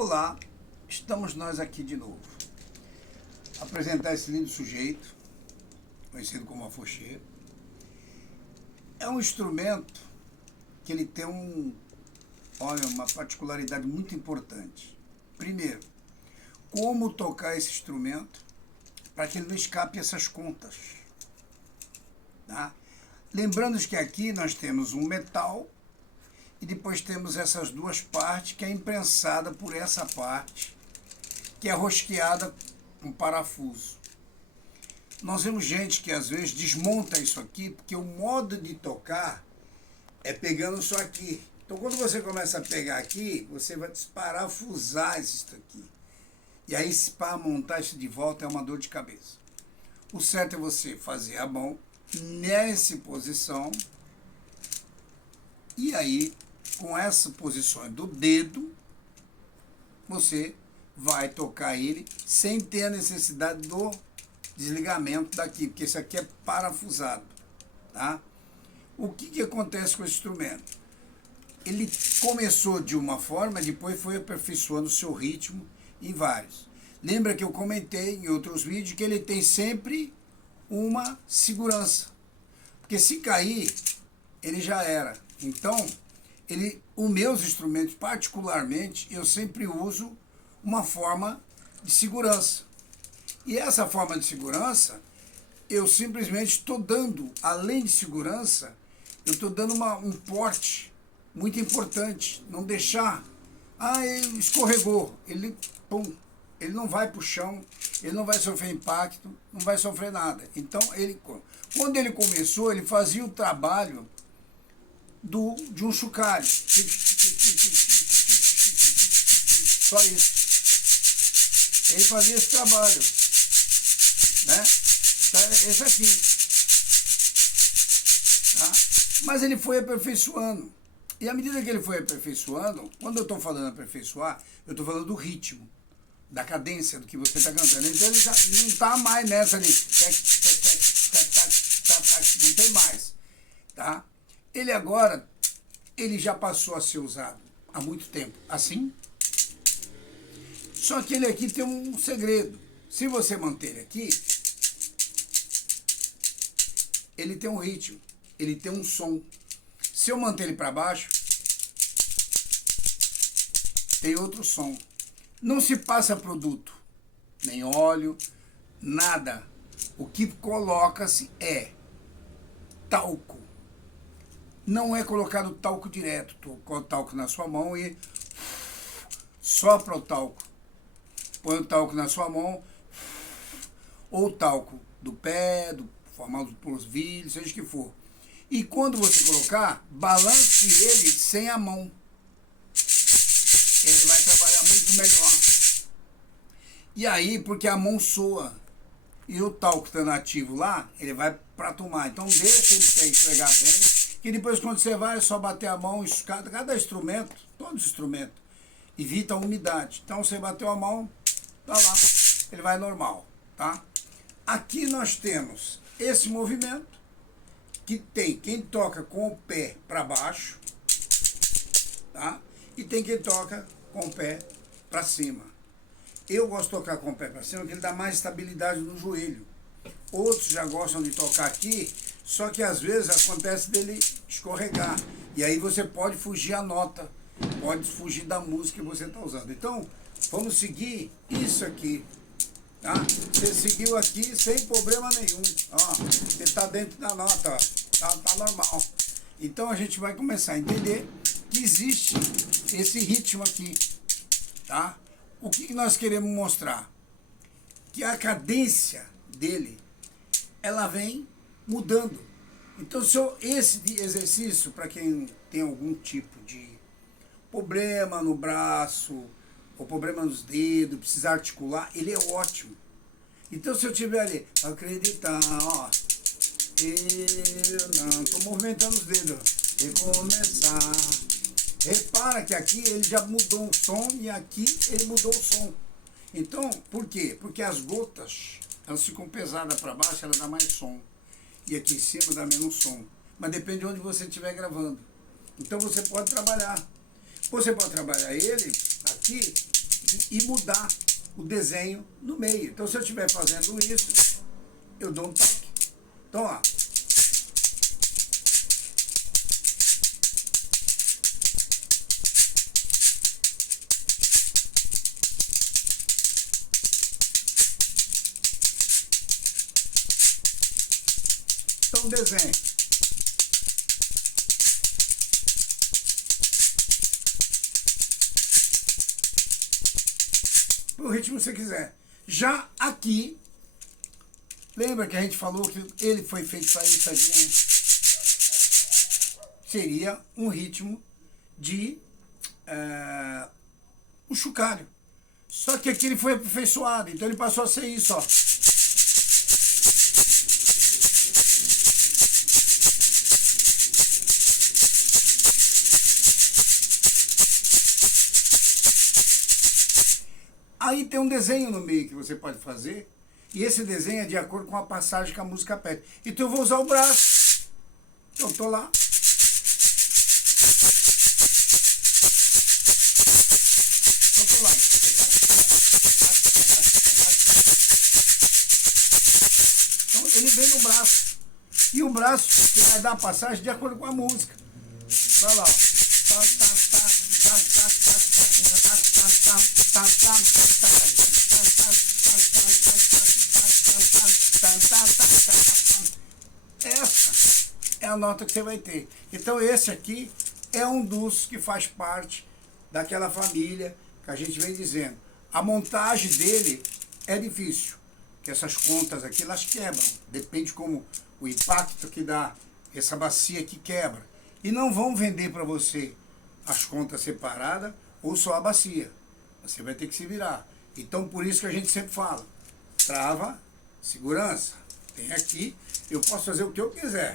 Olá, estamos nós aqui de novo. Apresentar esse lindo sujeito, conhecido como afoxê. É um instrumento que ele tem uma particularidade muito importante. Primeiro, como tocar esse instrumento para que ele não escape essas contas. Tá? Lembrando que aqui nós temos um metal e depois temos essas duas partes que é imprensada por essa parte que é rosqueada com parafuso. Nós vemos gente que às vezes desmonta isso aqui porque o modo de tocar é pegando só aqui. Então quando você começa a pegar aqui, você vai desparafusar isso aqui. E aí para montar isso de volta é uma dor de cabeça. O certo é você fazer a mão nessa posição e aí com essa posição do dedo você vai tocar ele sem ter a necessidade do desligamento daqui, porque isso aqui é parafusado, tá? O que acontece com esse instrumento? Ele começou de uma forma, depois foi aperfeiçoando o seu ritmo em vários. Lembra que eu comentei em outros vídeos que ele tem sempre uma segurança, porque se cair, ele já era. Então, os meus instrumentos, particularmente, eu sempre uso uma forma de segurança. E essa forma de segurança, eu simplesmente estou dando, além de segurança, eu estou dando um porte muito importante. Não deixar, ele escorregou, ele não vai para o chão, ele não vai sofrer impacto, não vai sofrer nada. Então, quando ele começou, ele fazia o trabalho de um chocalho. Só isso. Ele fazia esse trabalho, né? Esse aqui, tá? Mas ele foi aperfeiçoando. E à medida que ele foi aperfeiçoando, quando eu estou falando aperfeiçoar, eu estou falando do ritmo, da cadência do que você está cantando. Então ele já não está mais nessa ali, não tem mais, tá? Ele agora, ele já passou a ser usado há muito tempo, assim. Só que ele aqui tem um segredo. Se você manter ele aqui, ele tem um ritmo, ele tem um som. Se eu manter ele para baixo, tem outro som. Não se passa produto, nem óleo, nada. O que coloca-se é talco. Não é colocado talco direto. Coloca o talco na sua mão e sopra o talco. Põe o talco na sua mão, ou talco do pé, formado pelos vídeos, seja o que for. E quando você colocar, balance ele sem a mão. Ele vai trabalhar muito melhor. E aí, porque a mão soa. E o talco estando ativo lá, ele vai para tomar. Então deixa ele pegar bem. Que depois quando você vai, é só bater a mão. Cada instrumento, todos os instrumentos, evita a umidade. Então você bateu a mão, tá lá. Ele vai normal, tá? Aqui nós temos esse movimento. Que tem quem toca com o pé para baixo, tá? E tem quem toca com o pé para cima. Eu gosto de tocar com o pé para cima porque ele dá mais estabilidade no joelho. Outros já gostam de tocar aqui, só que às vezes acontece dele escorregar. E aí você pode fugir a nota, pode fugir da música que você está usando. Então, vamos seguir isso aqui. Tá? Você seguiu aqui sem problema nenhum. Ó, você está dentro da nota, ó. Tá normal. Então a gente vai começar a entender que existe esse ritmo aqui. Tá? O que nós queremos mostrar? Que a cadência dele, ela vem mudando. Então esse exercício, para quem tem algum tipo de problema no braço, ou problema nos dedos, precisar articular, ele é ótimo. Então se eu tiver ali, acreditar, ó, eu não estou movimentando os dedos, recomeçar. Repara que aqui ele já mudou o som e aqui ele mudou o som. Então, por quê? Porque as gotas, elas ficam pesadas para baixo, ela dá mais som. E aqui em cima dá menos som. Mas depende de onde você estiver gravando. Então você pode trabalhar. Você pode trabalhar ele aqui e mudar o desenho no meio. Então, se eu estiver fazendo isso, eu dou um toque. Então, ó. Então, desenho. O ritmo que você quiser. Já aqui, lembra que a gente falou que ele foi feito para isso aqui? Seria um ritmo de um chocalho. Só que aqui ele foi aperfeiçoado, então ele passou a ser isso, ó. Aí tem um desenho no meio que você pode fazer, e esse desenho é de acordo com a passagem que a música pede. Então eu vou usar o braço. Então eu tô lá. Então eu tô lá. Então ele vem no braço. E o braço você vai dar a passagem de acordo com a música. Vai lá, ó. Essa é a nota que você vai ter. Então esse aqui é um dos que faz parte daquela família que a gente vem dizendo. A montagem dele é difícil, que essas contas aqui elas quebram. Depende como o impacto que dá essa bacia que quebra. E não vão vender para você as contas separadas ou só a bacia. Você vai ter que se virar. Então por isso que a gente sempre fala, trava, segurança, tem aqui, eu posso fazer o que eu quiser.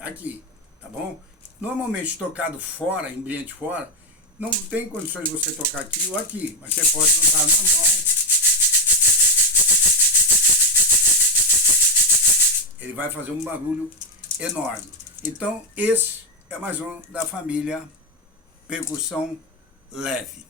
Aqui, tá bom? Normalmente tocado fora, em ambiente fora, não tem condições de você tocar aqui ou aqui, mas você pode usar na mão. Ele vai fazer um barulho enorme. Então esse é mais um da família percussão leve.